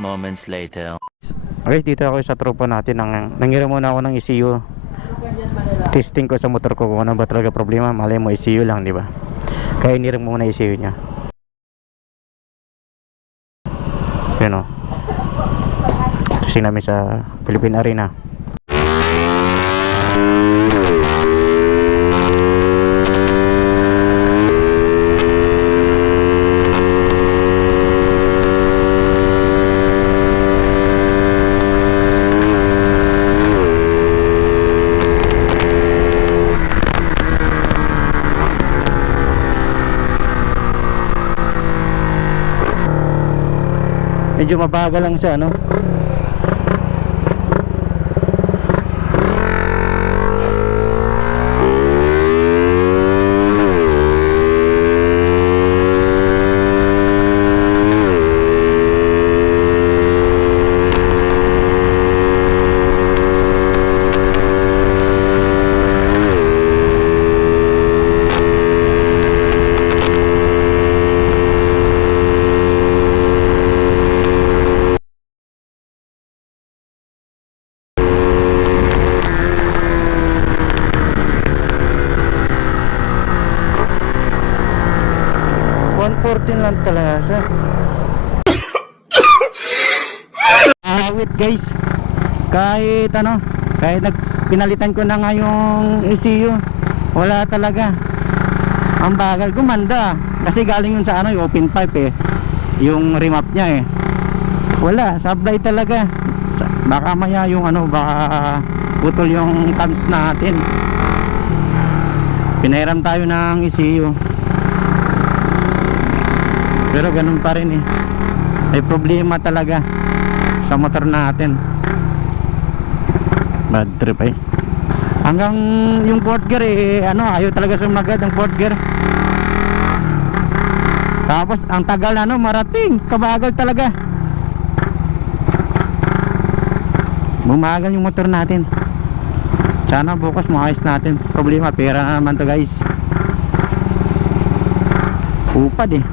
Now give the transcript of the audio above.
moments later. Okay, dito ako sa tropa natin. Nang, nangira muna ako ng ECU. Testing ko sa motor ko kung ano ba talaga problema. Malay mo ECU lang, di ba? Kaya iniram muna ECU niya. Yun o. Testing namin sa Philippine Arena. Medyo mabagal lang siya, no? $114 lang talaga siya. Awit guys. Kahit ano, kahit nag pinalitan ko na nga yung ECU, wala talaga. Ang bagal gumanda. Kasi galing yun sa ano, yung open pipe eh. Yung remap niya eh. Wala, sablay talaga. Baka maya yung ano, baka putol yung cams natin. Pinahiram tayo ng ECU. Pero ganun pa rin eh. May problema talaga sa motor natin. Bad trip eh. Hanggang yung fourth gear eh, ano, ayaw talaga sumagad ang fourth gear. Tapos ang tagal ano, marating, kabagal talaga. Bumagal yung motor natin. Sana bukas maayos natin. Problema, pera na naman to guys. Upad eh.